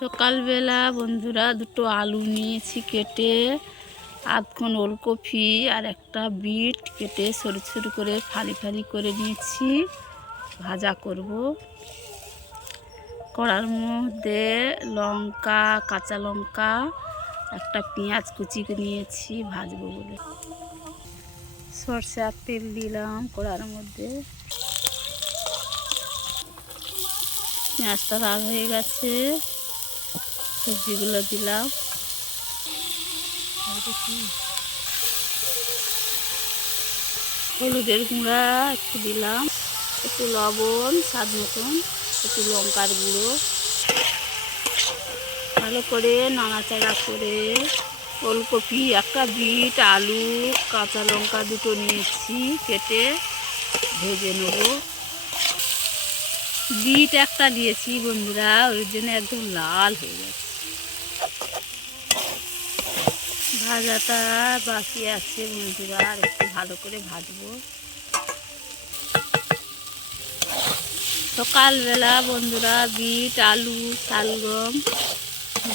সকালবেলা বন্ধুরা দুটো আলু নিয়েছি কেটে, আধখান ওলকপি আর একটা বিট কেটে সরু সরু করে ফালি ফালি করে নিয়েছি। ভাজা করব। কড়ার মধ্যে লঙ্কা, কাঁচা লঙ্কা, একটা পেঁয়াজ কুচি নিয়েছি ভাজবো বলে। সরষে আর তেল দিলাম কড়ার মধ্যে। পেঁয়াজটা রাগ হয়ে গেছে, সবজিগুলো দিলাম। হলুদের গুঁড়া একটু দিলাম, একটু লবণ স্বাদ মতন, একটু লঙ্কার গুঁড়ো। ভালো করে নাড়াচাড়া করে ওলকপি, একটা বিট, আলু, কাঁচা লঙ্কা দুটো নিয়েছি কেটে ভেজে নেব। বিট একটা দিয়েছি বন্ধুরা, ওই জন্য একদম লাল হয়ে গেছে। ভাজাটা বাকি আছে বন্ধুরা, আর একটু ভালো করে ভাজবো। সকালবেলা বন্ধুরা বিট, আলু, শালগম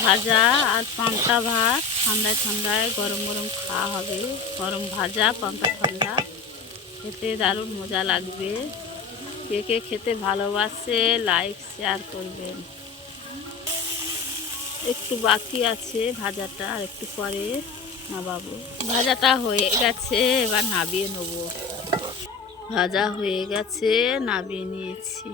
ভাজা আর পান্তা ভাত, ঠান্ডায় ঠান্ডায় গরম গরম খাওয়া হবে। গরম ভাজা পান্তা ঠান্ডা খেতে দারুণ মজা লাগবে। কে কে খেতে ভালোবাসে লাইক শেয়ার করবেন। একটু বাকি আছে ভাজাটা, আর একটু পরে নামাবো। ভাজাটা হয়ে গেছে, এবার নামিয়ে নেবো। ভাজা হয়ে গেছে, নামিয়ে নিয়েছি।